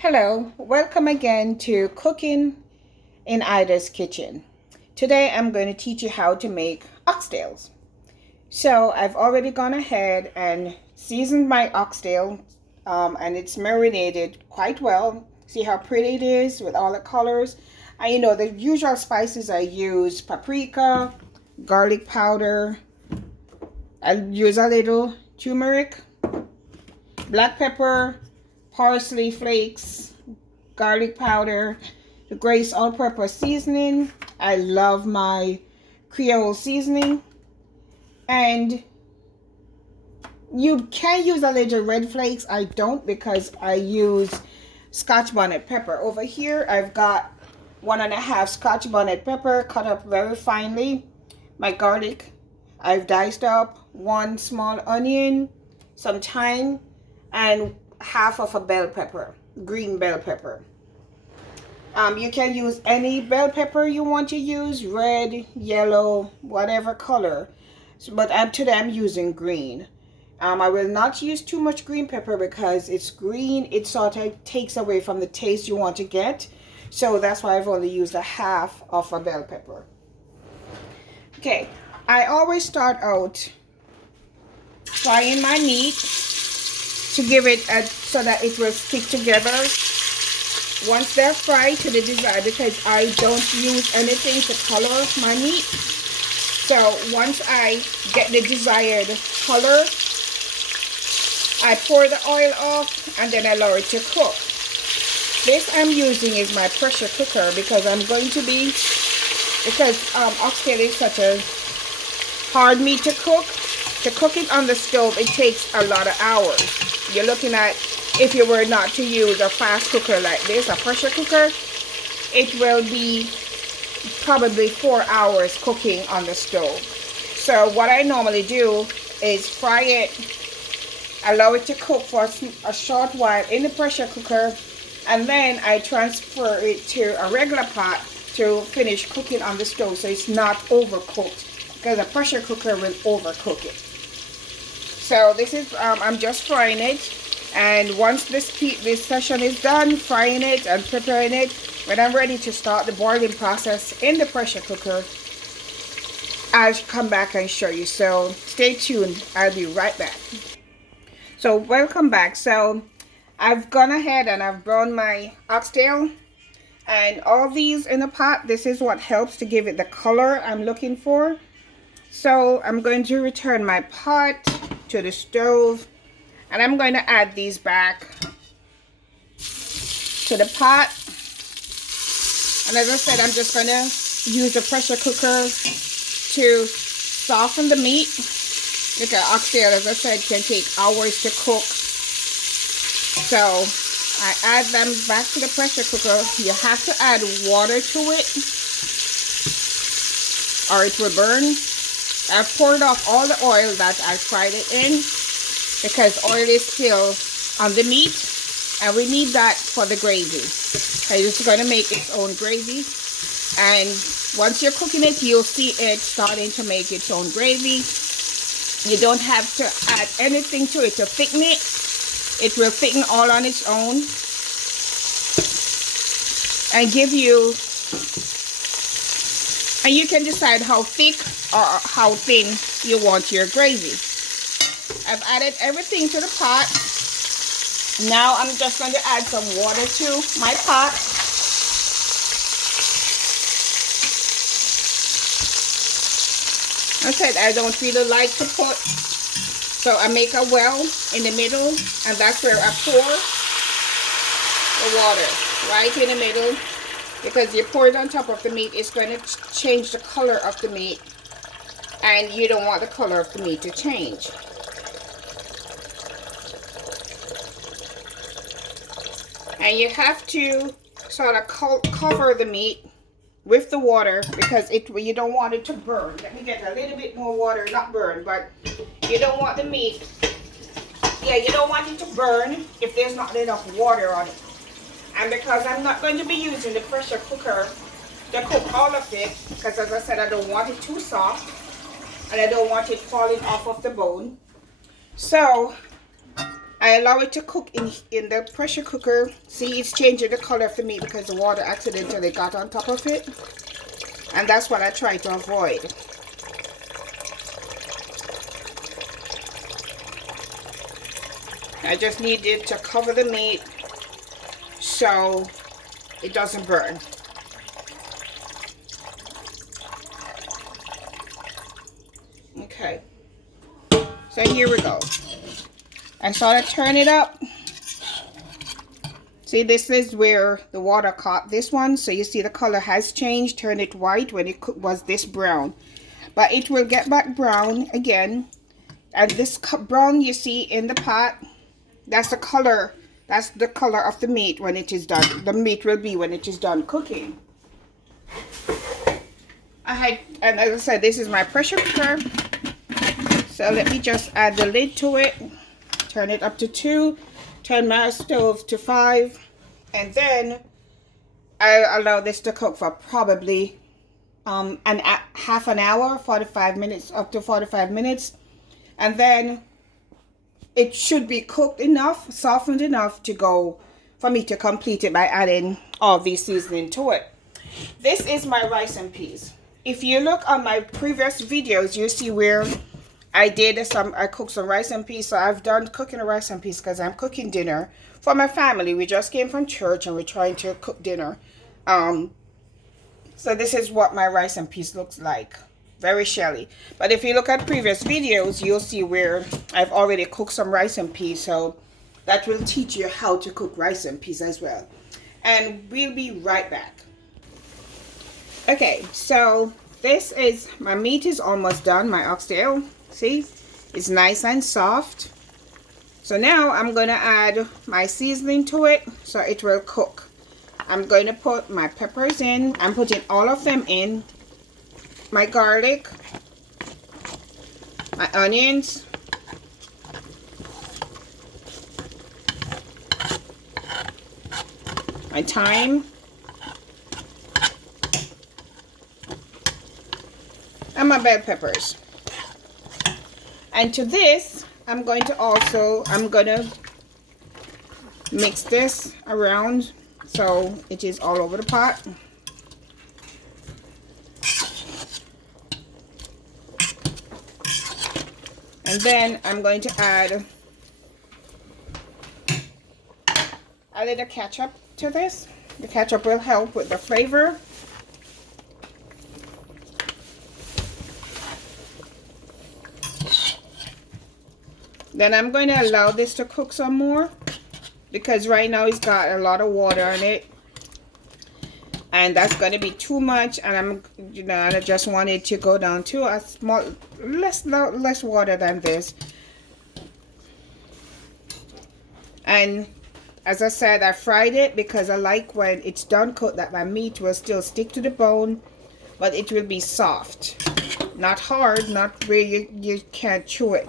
Hello, welcome again to Cooking in Ida's Kitchen. Today I'm going to teach you how to make oxtails. So I've already gone ahead and seasoned my oxtail and it's marinated quite well. See how pretty it is with all the colors. And you know the usual spices I use: paprika, garlic powder. I use a little turmeric, black pepper, parsley flakes, garlic powder, the Grace all-purpose seasoning. I love my Creole seasoning. And you can use a little red flakes. I don't, because I use Scotch bonnet pepper. Over here I've got 1.5 Scotch bonnet pepper cut up very finely. My garlic I've diced up, 1 small onion, some thyme, and half of a bell pepper, green bell pepper. You can use any bell pepper you want to use, red, yellow, whatever color. But today I'm using green. I will not use too much green pepper because it's green. It sort of takes away from the taste you want to get. So that's why I've only used a half of a bell pepper. Okay, I always start out frying my meat to give it so that it will stick together. Once they're fried to the desired, because I don't use anything to color my meat. So once I get the desired color, I pour the oil off and then I allow it to cook. This I'm using is my pressure cooker because oxtail is such a hard meat to cook. To cook it on the stove, it takes a lot of hours. You're looking at, if you were not to use a fast cooker like this, a pressure cooker, it will be probably 4 hours cooking on the stove. So what I normally do is fry it, allow it to cook for a short while in the pressure cooker, and then I transfer it to a regular pot to finish cooking on the stove so it's not overcooked, because a pressure cooker will overcook it. So this is, I'm just frying it, and once this session is done, frying it and preparing it, when I'm ready to start the boiling process in the pressure cooker, I'll come back and show you. So stay tuned, I'll be right back. So welcome back. So I've gone ahead and I've browned my oxtail and all these in a pot. This is what helps to give it the color I'm looking for. So I'm going to return my pot to the stove, and I'm going to add these back to the pot. And as I said, I'm just going to use a pressure cooker to soften the meat, because oxtail, as I said, can take hours to cook. So I add them back to the pressure cooker. You have to add water to it or it will burn. I've poured off all the oil that I fried it in, because oil is still on the meat and we need that for the gravy. Okay, this is going to make its own gravy, and once you're cooking it, you'll see it starting to make its own gravy. You don't have to add anything to it to thicken it. It will thicken all on its own and give you, and you can decide how thick or how thin you want your gravy. I've added everything to the pot. Now I'm just going to add some water to my pot. I said I don't really like to put, so I make a well in the middle, and that's where I pour the water, right in the middle, because you pour it on top of the meat, it's going to change the color of the meat, and you don't want the color of the meat to change. And you have to sort of cover the meat with the water, because you don't want it to burn. Let me get a little bit more water, not burn, but you don't want the meat, you don't want it to burn if there's not enough water on it. And because I'm not going to be using the pressure cooker to cook all of it, because as I said, I don't want it too soft and I don't want it falling off of the bone. So I allow it to cook in the pressure cooker. See, it's changing the color of the meat because the water accidentally got on top of it. And that's what I try to avoid. I just need it to cover the meat so it doesn't burn. Okay. So here we go. I sort of turn it up. See, this is where the water caught this one. So you see the color has changed. Turn it white when it was this brown. But it will get back brown again. And this brown you see in the pot, that's the color. That's the color of the meat when it is done. The meat will be when it is done cooking. And as I said, this is my pressure cooker. So let me just add the lid to it. Turn it up to 2. Turn my stove to 5. And then I allow this to cook for probably half an hour, 45 minutes, up to 45 minutes. And then it should be cooked enough, softened enough to go for me to complete it by adding all these seasoning to it. This is my rice and peas. If you look on my previous videos, you see where I cooked some rice and peas. So I've done cooking the rice and peas because I'm cooking dinner for my family. We just came from church and we're trying to cook dinner. So this is what my rice and peas looks like. Very shelly. But if you look at previous videos, you'll see where I've already cooked some rice and peas. So that will teach you how to cook rice and peas as well. And we'll be right back. Okay, so this is, my meat is almost done, my oxtail. See, it's nice and soft. So now I'm going to add my seasoning to it so it will cook. I'm going to put my peppers in. I'm putting all of them in. My garlic, my onions, my thyme, and my bell peppers. And to this, I'm going to mix this around so it is all over the pot. And then I'm going to add a little ketchup to this. The ketchup will help with the flavor. Then I'm going to allow this to cook some more because right now it's got a lot of water in it. And that's going to be too much, and I just want it to go down to a small, less water than this. And as I said, I fried it because I like when it's done cooked that my meat will still stick to the bone, but it will be soft, not hard, not where you can't chew it.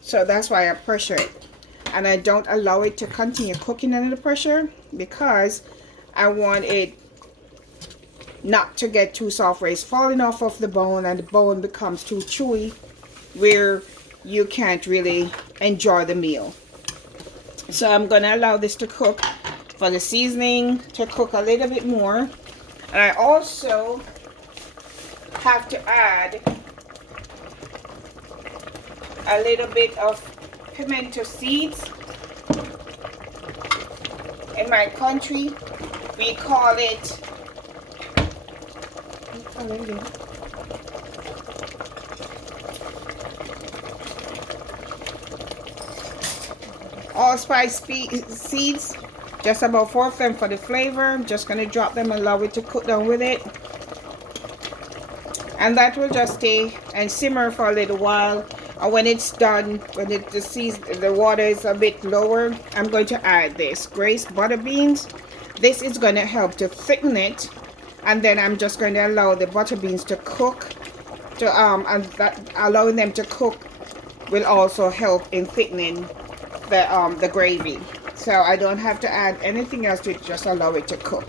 So that's why I pressure it, and I don't allow it to continue cooking under the pressure because I want it not to get too soft where it's falling off of the bone and the bone becomes too chewy where you can't really enjoy the meal. So I'm going to allow this to cook for the seasoning to cook a little bit more. And I also have to add a little bit of pimento seeds. In my country, we call it allspice seeds, just about 4 of them for the flavor. I'm just going to drop them and allow it to cook down with it, and that will just stay and simmer for a little while. And when it's done, when the water is a bit lower, I'm going to add this Grace butter beans. This is going to help to thicken it. And then I'm just going to allow the butter beans to cook. And allowing them to cook will also help in thickening the gravy. So I don't have to add anything else to it, just allow it to cook.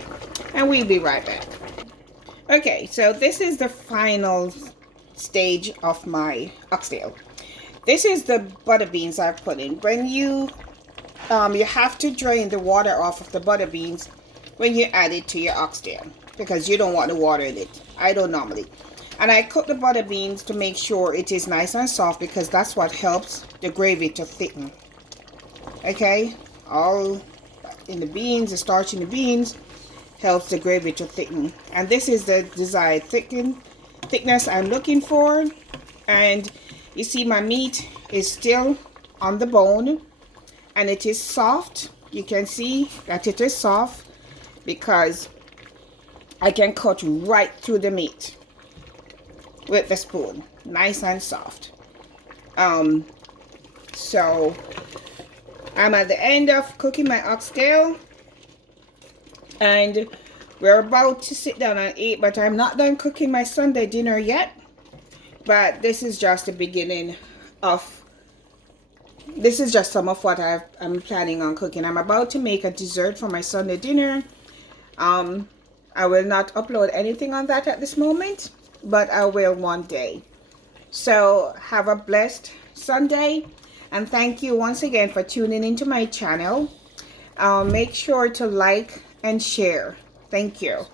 And we'll be right back. Okay, so this is the final stage of my oxtail. This is the butter beans I've put in. When you you have to drain the water off of the butter beans when you add it to your oxtail, because you don't want the water in it. I don't normally. And I cook the butter beans to make sure it is nice and soft, because that's what helps the gravy to thicken. Okay, all in the beans, the starch in the beans helps the gravy to thicken. And this is the desired thickness I'm looking for. And you see my meat is still on the bone and it is soft. You can see that it is soft because I can cut right through the meat with the spoon, nice and soft. So I'm at the end of cooking my oxtail and we're about to sit down and eat, but I'm not done cooking my Sunday dinner yet. But this is just the beginning of, this is just some of what I'm planning on cooking. I'm about to make a dessert for my Sunday dinner. I will not upload anything on that at this moment, but I will one day. So have a blessed Sunday, and thank you once again for tuning into my channel. Make sure to like and share. Thank you.